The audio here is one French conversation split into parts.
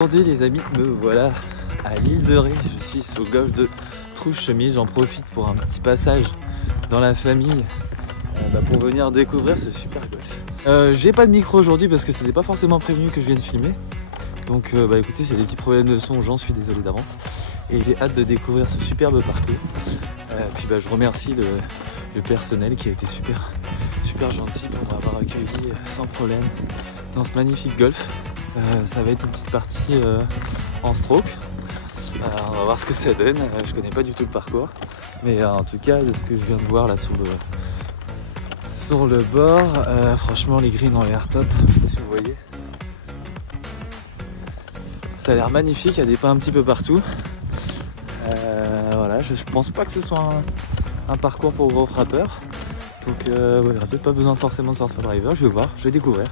Aujourd'hui les amis, me voilà à l'île de Ré, je suis sur le golfe de Trouche-Chemise, j'en profite pour un petit passage dans la famille pour venir découvrir ce super golfe. J'ai pas de micro aujourd'hui parce que c'était pas forcément prévenu que je vienne filmer, donc écoutez, s'il y a des petits problèmes de son, j'en suis désolé d'avance et j'ai hâte de découvrir ce superbe parcours. Puis je remercie le personnel qui a été super gentil pour m'avoir accueilli sans problème dans ce magnifique golfe. Ça va être une petite partie en stroke. On va voir ce que ça donne. Je connais pas du tout le parcours, mais en tout cas de ce que je viens de voir là sur le bord, franchement les greens ont l'air top. Je sais pas si vous voyez. Ça a l'air magnifique, il y a des pins un petit peu partout. Voilà, je pense pas que ce soit un parcours pour gros frappeurs. Donc il n'y aura peut-être pas besoin forcément de sortir driver. Je vais voir, je vais découvrir.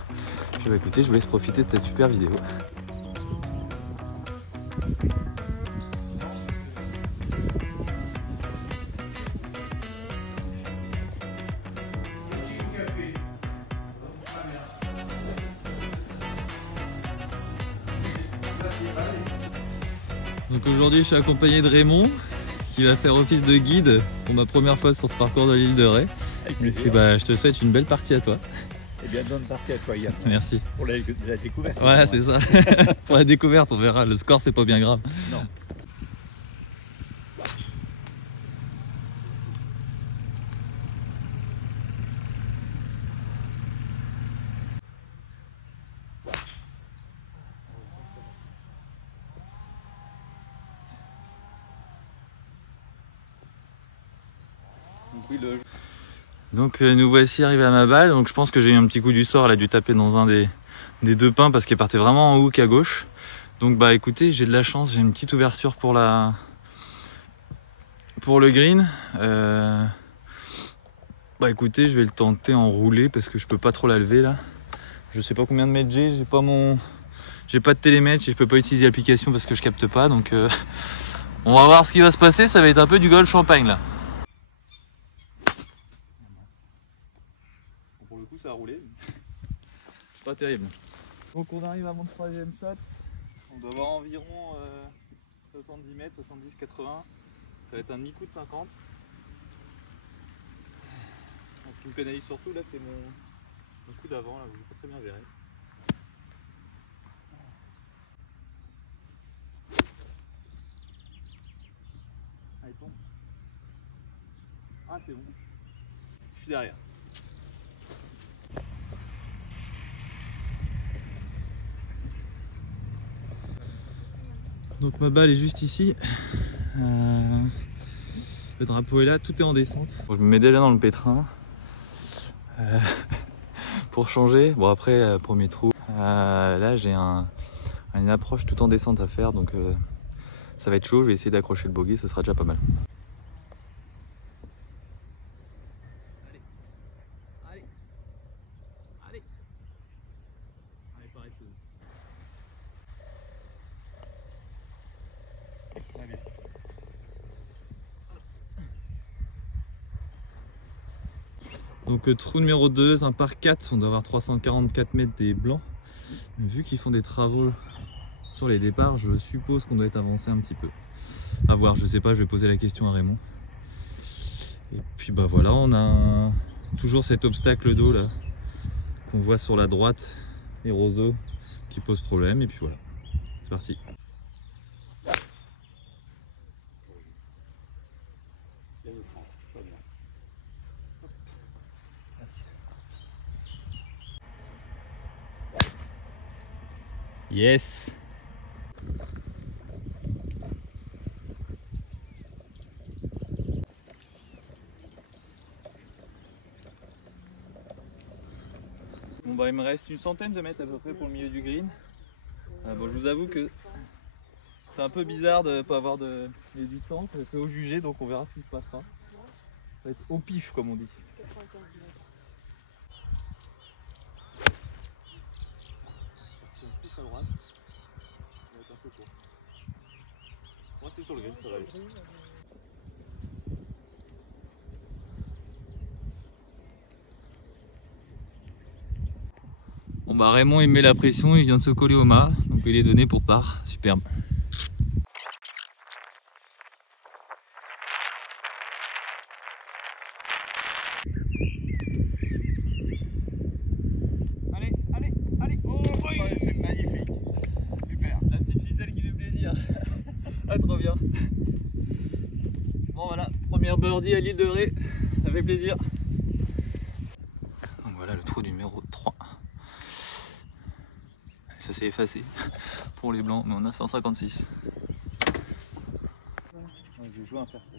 Puis écoutez, je vous laisse profiter de cette super vidéo. Donc aujourd'hui je suis accompagné de Raymond qui va faire office de guide pour ma première fois sur ce parcours de l'île de Ré. Et puis je te souhaite une belle partie à toi. Et bien bonne partie à toi Yann. Merci. Pour la découverte. Voilà, c'est ça. Pour la découverte, on verra. Le score c'est pas bien grave. Non. Donc nous voici arrivés à ma balle. Donc je pense que j'ai eu un petit coup du sort. Elle a dû taper dans un des deux pins parce qu'elle partait vraiment en hook à gauche. Donc écoutez, j'ai de la chance, j'ai une petite ouverture pour le green. Écoutez, je vais le tenter en roulé parce que je peux pas trop la lever là. Je sais pas combien de mètres j'ai pas de télémètre, je peux pas utiliser l'application parce que je capte pas. Donc on va voir ce qui va se passer. Ça va être un peu du golf champagne là. Pour le coup ça a roulé, pas terrible. Donc on arrive à mon troisième shot, on doit avoir environ 70 mètres, 70-80, ça va être un demi-coup de 50. Ce qui me pénalise surtout là c'est mon coup d'avant, là vous pouvez pas très bien verrer. Ah il tombe. Ah c'est bon, je suis derrière. Donc ma balle est juste ici, le drapeau est là, tout est en descente. Bon, je me mets déjà dans le pétrin pour changer. Bon après, premier trou, là j'ai une approche tout en descente à faire, donc ça va être chaud, je vais essayer d'accrocher le bogey, ce sera déjà pas mal. Donc trou numéro 2, un par 4, on doit avoir 344 mètres des blancs. Mais vu qu'ils font des travaux sur les départs, je suppose qu'on doit être avancé un petit peu. À voir, je sais pas, je vais poser la question à Raymond. Et puis voilà, on a toujours cet obstacle d'eau là qu'on voit sur la droite, les roseaux qui posent problème. Et puis voilà, c'est parti. Yes. Bon il me reste une centaine de mètres à peu près pour le milieu du green. Je vous avoue que c'est un peu bizarre de ne pas avoir les distances, c'est au jugé, donc on verra ce qui se passera. Ça va être au pif comme on dit. 95 mètres. À droite, ça va être un peu court. Moi c'est sur le green, ça va aller. Bon Raymond il met la pression, il vient de se coller au mât, donc collier donné pour part, superbe. Allez, allez, allez. Oh, oui, c'est magnifique. Super. La petite ficelle qui fait plaisir. Ah, trop bien. Bon voilà, première birdie à l'île de Ré, ça fait plaisir. Donc voilà le trou numéro 3. Et ça s'est effacé pour les blancs, mais on a 156. Je vais jouer un faire-ça.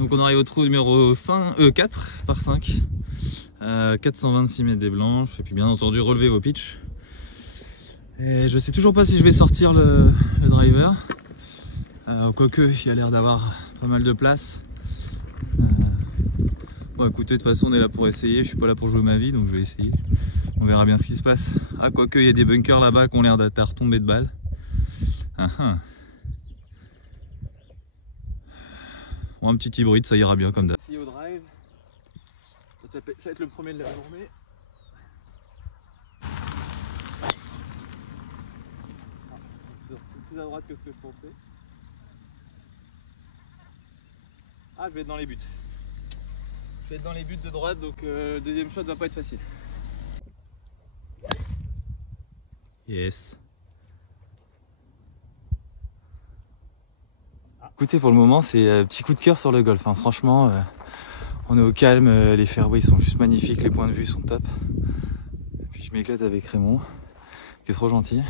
Donc on arrive au trou numéro 4 par 5, 426 mètres des blanches, et puis bien entendu relever vos pitchs. Et je sais toujours pas si je vais sortir le driver, quoique il a l'air d'avoir pas mal de place. Bon écoutez, de toute façon on est là pour essayer, je suis pas là pour jouer ma vie, donc je vais essayer. On verra bien ce qui se passe. Ah quoique il y a des bunkers là-bas qui ont l'air d'être retombés de balles. Bon, un petit hybride, ça ira bien comme d'hab. Au drive, ça va être le premier de la journée. Plus à droite que ce que je pensais. Ah, je vais être dans les buts. Je vais être dans les buts de droite, donc le deuxième shot va pas être facile. Yes. Écoutez, pour le moment, c'est petit coup de cœur sur le golf. Hein. Franchement, on est au calme, les fairways sont juste magnifiques, les points de vue sont top. Et puis je m'éclate avec Raymond, qui est trop gentil.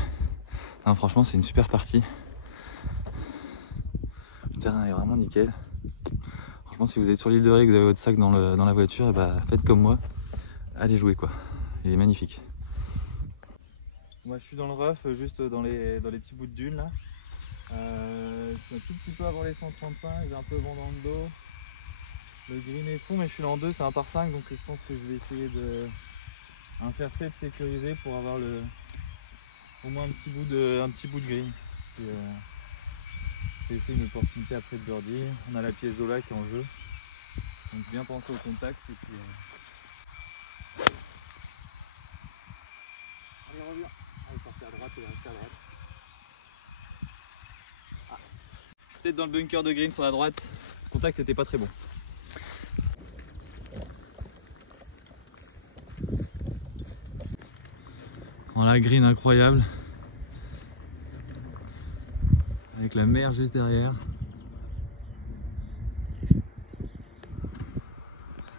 Non, franchement, c'est une super partie. Le terrain est vraiment nickel. Franchement, si vous êtes sur l'île de Ré et que vous avez votre sac dans la voiture, et bah, faites comme moi. Allez jouer quoi. Il est magnifique. Moi, je suis dans le rough, juste dans les petits bouts de dunes là. Je suis un tout petit peu avant les 135, j'ai un peu vent dans le dos. Le green est fond, mais je suis là en 2, c'est un par 5, donc je pense que je vais essayer de un faire 7 sécurisé pour avoir au moins un petit bout de green. C'est une opportunité après de birdie. On a la pièce d'eau là qui est en jeu, donc bien penser au contact et puis. Allez, reviens. Allez, sortez à droite et restez à droite. Peut-être dans le bunker de green sur la droite, le contact n'était pas très bon. Voilà, green incroyable. Avec la mer juste derrière.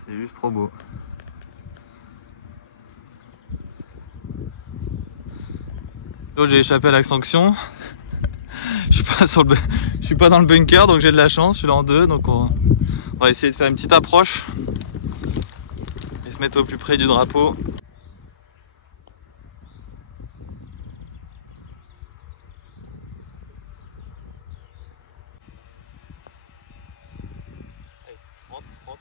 C'est juste trop beau. L'autre, j'ai échappé à la sanction. Je suis pas dans le bunker, donc j'ai de la chance, je suis là en 2, donc on va essayer de faire une petite approche et se mettre au plus près du drapeau. Allez, rentre.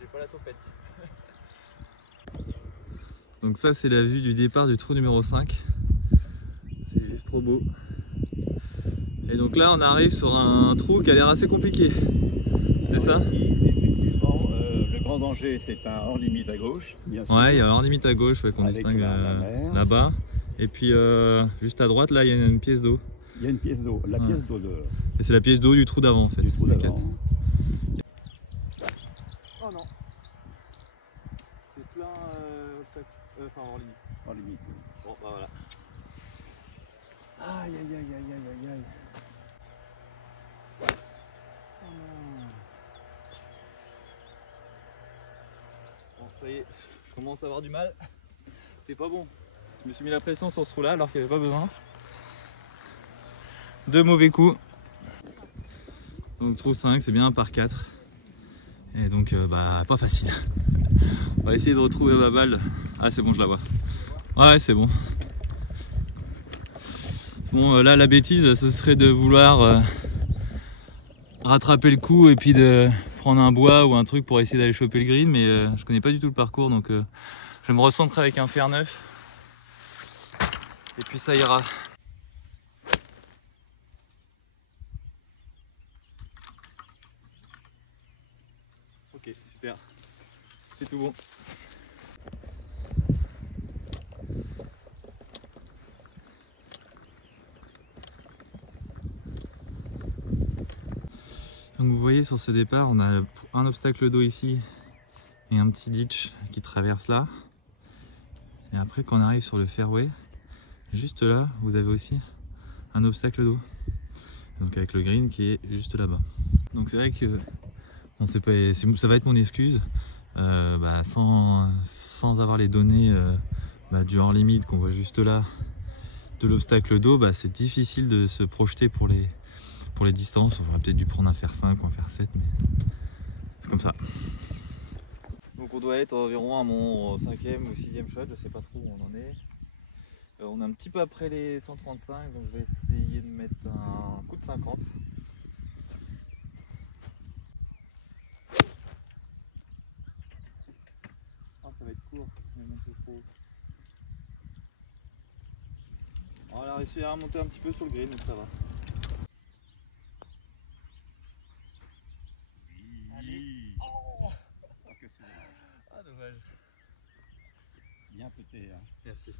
J'ai pas la topette. Donc ça c'est la vue du départ du trou numéro 5. C'est juste trop beau. Et donc là on arrive sur un trou qui a l'air assez compliqué. C'est ça? Effectivement, le grand danger c'est un hors limite à gauche. Bien sûr. Ouais, il y a hors limite à gauche qu'on distingue là-bas. Et puis juste à droite là il y a une pièce d'eau. Il y a une pièce d'eau. La pièce d'eau de. Et c'est la pièce d'eau du trou d'avant en fait. Du trou d'avant. Oh non. C'est plein enfin hors limite. Hors limite. Bon bah voilà. Aïe aïe aïe aïe aïe aïe aïe. Bon, ça y est, je commence à avoir du mal. C'est pas bon. Je me suis mis la pression sur ce trou là alors qu'il n'y avait pas besoin. 2 mauvais coups. Donc trou 5, c'est bien un par 4. Et donc bah pas facile. On va essayer de retrouver ma balle. Ah c'est bon, je la vois. Ouais c'est bon. Bon là la bêtise ce serait de vouloir rattraper le coup et puis de prendre un bois ou un truc pour essayer d'aller choper le green, mais je connais pas du tout le parcours, donc je vais me recentrer avec un fer neuf et puis ça ira. Ok, super, c'est tout bon. Donc vous voyez sur ce départ, on a un obstacle d'eau ici et un petit ditch qui traverse là. Et après quand on arrive sur le fairway, juste là, vous avez aussi un obstacle d'eau. Donc avec le green qui est juste là-bas. Donc c'est vrai que bon, ça va être mon excuse. Sans avoir les données du hors limite qu'on voit juste là de l'obstacle d'eau, c'est difficile de se projeter pour les distances. On aurait peut-être dû prendre un fer 5 ou un fer 7, mais c'est comme ça. Donc on doit être environ à mon 5e ou 6e shot, je sais pas trop où on en est. On est un petit peu après les 135, donc je vais essayer de mettre un coup de 50. Ah, ça va être court, mais un peu trop. On a réussi à remonter un petit peu sur le green, donc ça va. Allez. Oh, que c'est dommage. Ah dommage. Bien pété. Hein. Merci.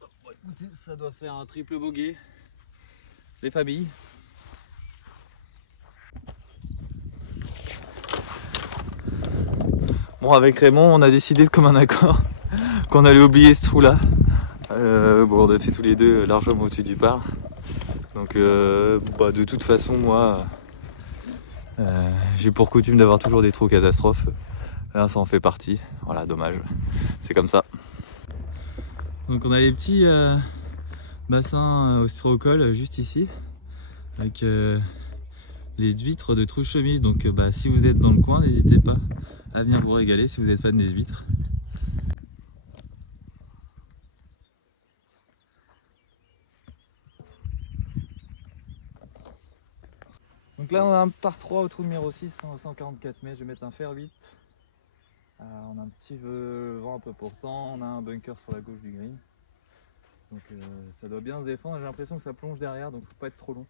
Bon, écoutez, ça doit faire un triple bogey. Les familles. Bon, avec Raymond, on a décidé de commun accord qu'on allait oublier ce trou là. Bon, on a fait tous les deux largement au-dessus du par. Donc de toute façon, moi j'ai pour coutume d'avoir toujours des trous catastrophes. Là ça en fait partie. Voilà, dommage. C'est comme ça. Donc on a les petits bassins au styrocol juste ici. Avec les huîtres de Trouche Chemise. Donc si vous êtes dans le coin, n'hésitez pas à venir vous régaler si vous êtes fan des huîtres. Donc là on a un par 3 au trou numéro 6, 144 mètres, je vais mettre un fer 8. On a un petit vent un peu portant, on a un bunker sur la gauche du green. Donc ça doit bien se défendre, j'ai l'impression que ça plonge derrière, donc faut pas être trop long.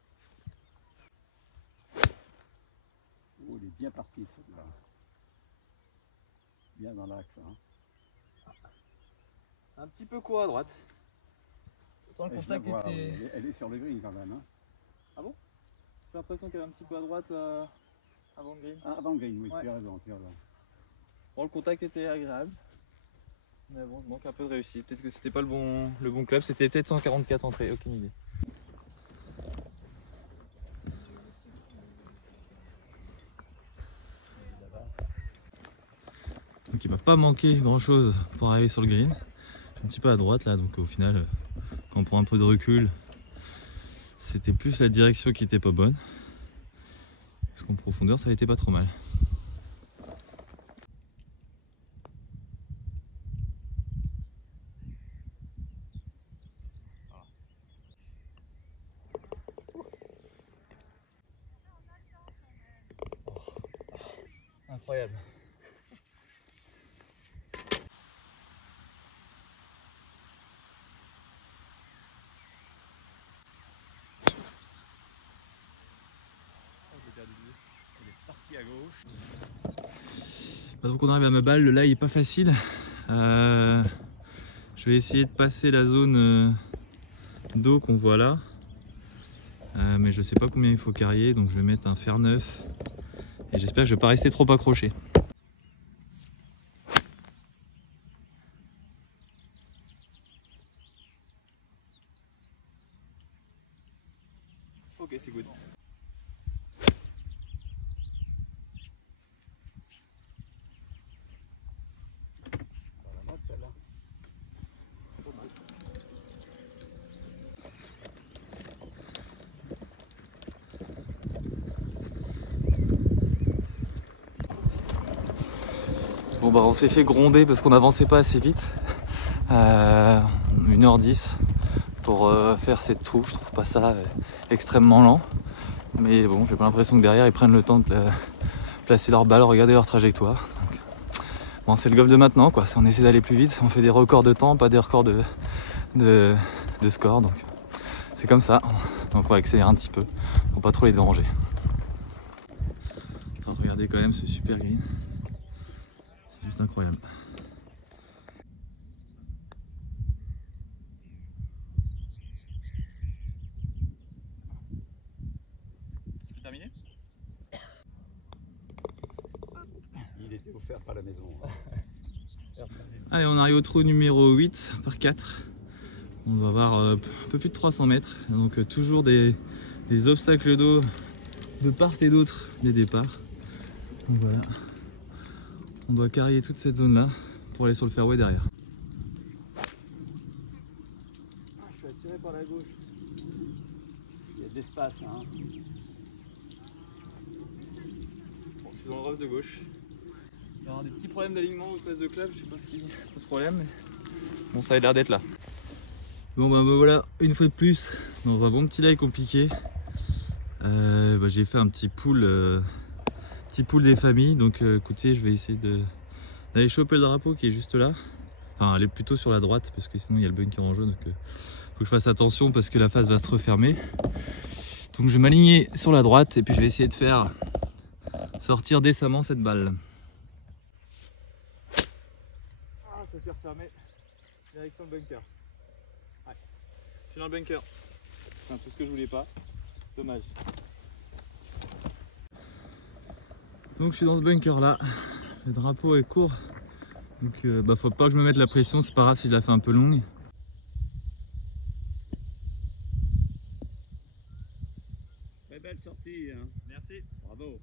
Oh, il est bien parti celle-là. Bien dans l'axe. Hein. Un petit peu court à droite. Pourtant le contact vois, était... Elle est sur le green quand même. Hein. Ah bon? J'ai l'impression qu'elle est un petit peu à droite avant le green. Ah, avant le green, oui, Ouais. tu as raison, tu as raison. Bon, le contact était agréable. Mais bon, il manque un peu de réussite. Peut-être que c'était pas le bon club, c'était peut-être 144 entrées, aucune idée. Donc il m'a pas manqué grand chose pour arriver sur le green. Je suis un petit peu à droite là, donc au final, quand on prend un peu de recul, c'était plus la direction qui était pas bonne. Parce qu'en profondeur, ça n'était pas trop mal. Incroyable. Elle est partie à gauche. Donc on arrive à ma balle, le lie est pas facile. Je vais essayer de passer la zone d'eau qu'on voit là. Mais je sais pas combien il faut carrier, donc je vais mettre un fer 9. Et j'espère que je vais pas rester trop accroché. Ok, c'est good. La mode celle-là. Bon bah on s'est fait gronder parce qu'on n'avançait pas assez vite. 1h10 pour faire cette trou, je trouve pas ça extrêmement lent. Mais bon, j'ai pas l'impression que derrière ils prennent le temps de placer leur balle, regarder leur trajectoire. Donc, bon, c'est le golf de maintenant quoi, on essaie d'aller plus vite, on fait des records de temps, pas des records de score. Donc c'est comme ça, donc on va accélérer un petit peu pour pas trop les déranger. Enfin, regardez quand même ce super green, c'est juste incroyable. Terminé ? Il était offert par la maison. Allez, on arrive au trou numéro 8 par 4. On va avoir un peu plus de 300 mètres. Donc toujours des obstacles d'eau de part et d'autre des départs. Donc voilà. On doit carrer toute cette zone là pour aller sur le fairway derrière. Je suis attiré par la gauche. Il y a de l'espace. Hein. Bon, je suis dans le rough de gauche. Il y aura des petits problèmes d'alignement au face de club, je sais pas ce qui pose problème, mais bon, ça a l'air d'être là. Bon bah voilà, une fois de plus, dans un bon petit lie compliqué, j'ai fait un petit pool des familles. Donc écoutez, je vais essayer d'aller choper le drapeau qui est juste là. Enfin, aller plutôt sur la droite parce que sinon il y a le bunker en jaune. Donc faut que je fasse attention parce que la face va se refermer. Donc je vais m'aligner sur la droite et puis je vais essayer de faire sortir décemment cette balle. Ah, ça s'est refermé. Direction le bunker. Ouais. Je suis dans le bunker. C'est un peu ce que je voulais pas. Dommage. Donc je suis dans ce bunker là. Le drapeau est court. Donc faut pas que je me mette la pression. C'est pas grave si je la fais un peu longue. Très belle sortie. Hein. Merci. Bravo.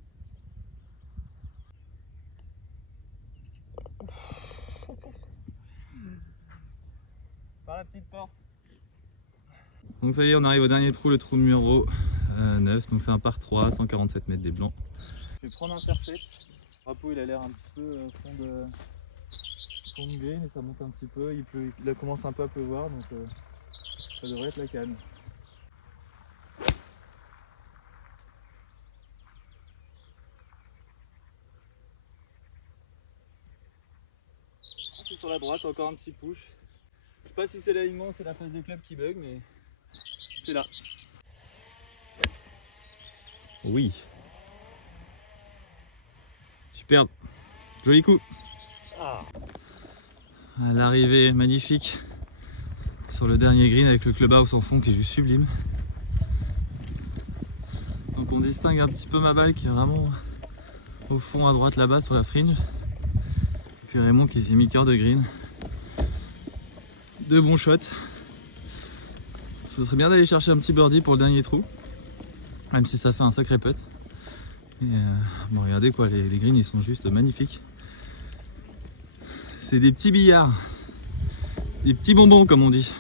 Par la petite porte. Donc ça y est, on arrive au dernier trou, le trou numéro 9. Donc c'est un par 3, 147 mètres des blancs. Je vais prendre un fair 7. Le drapeau il a l'air un petit peu fond de green, mais ça monte un petit peu. Il commence un peu à pleuvoir, donc ça devrait être la calme. Je suis sur la droite, encore un petit push. Je sais pas si c'est l'alignement ou c'est la phase de club qui bug, mais c'est là. Oui. Superbe. Joli coup. Ah. L'arrivée magnifique sur le dernier green avec le clubhouse en fond qui est juste sublime. Donc on distingue un petit peu ma balle qui est vraiment au fond à droite là-bas sur la fringe. Et puis Raymond qui s'est mis cœur de green. Deux bons shots. Ce serait bien d'aller chercher un petit birdie pour le dernier trou, même si ça fait un sacré putt. Et bon, regardez quoi, les greens ils sont juste magnifiques. C'est des petits billards, des petits bonbons comme on dit.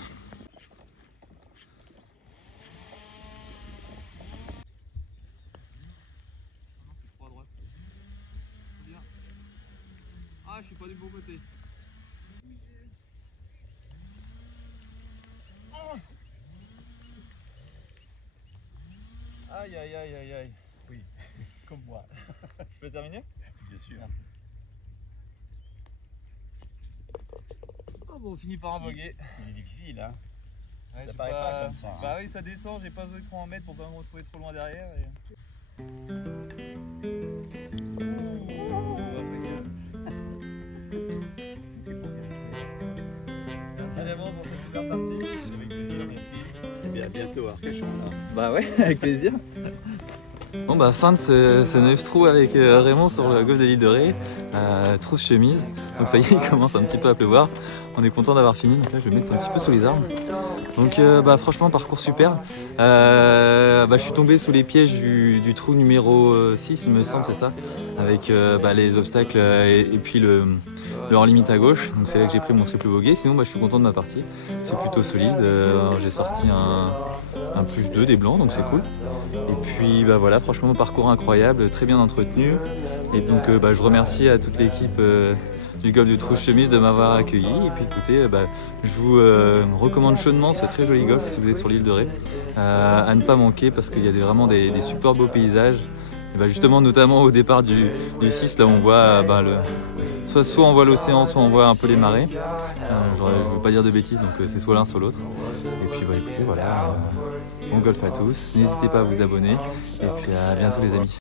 Ah, je suis pas du bon côté. Aïe aïe aïe aïe aïe. Oui, comme moi. Je peux terminer? Bien sûr. Oh bon, on finit par un bogey. Il est difficile, hein. Ouais, Ça paraît pas comme ça. Hein. Bah oui, ça descend, j'ai pas osé trop en mettre pour pas me retrouver trop loin derrière. Merci Raymond pour cette super partie. Avec plaisir, merci. Et bien à bientôt à Arcachon là. Bah ouais, avec plaisir. Bon bah fin de ce 9 trous avec Raymond sur le golf de l'île de Ré, trousse chemise, donc ça y est il commence un petit peu à pleuvoir, on est content d'avoir fini, donc là je vais mettre un petit peu sous les arbres. Donc franchement parcours super, je suis tombé sous les pièges du trou numéro 6, il me semble, c'est ça, avec les obstacles et puis le hors limite à gauche. Donc c'est là que j'ai pris mon triple bogey. Sinon je suis content de ma partie, c'est plutôt solide. J'ai sorti un plus 2 des blancs, donc c'est cool. Et puis voilà, franchement parcours incroyable, très bien entretenu. Et donc je remercie à toute l'équipe du golf du Trouche-Chemise de m'avoir accueilli. Et puis écoutez, je vous recommande chaudement ce très joli golf si vous êtes sur l'île de Ré, à ne pas manquer parce qu'il y a vraiment des super beaux paysages. Et justement, notamment au départ du 6, là on voit soit on voit l'océan, soit on voit un peu les marées. Je ne veux pas dire de bêtises, donc c'est soit l'un soit l'autre. Et puis écoutez, voilà, bon golf à tous, n'hésitez pas à vous abonner et puis à bientôt les amis.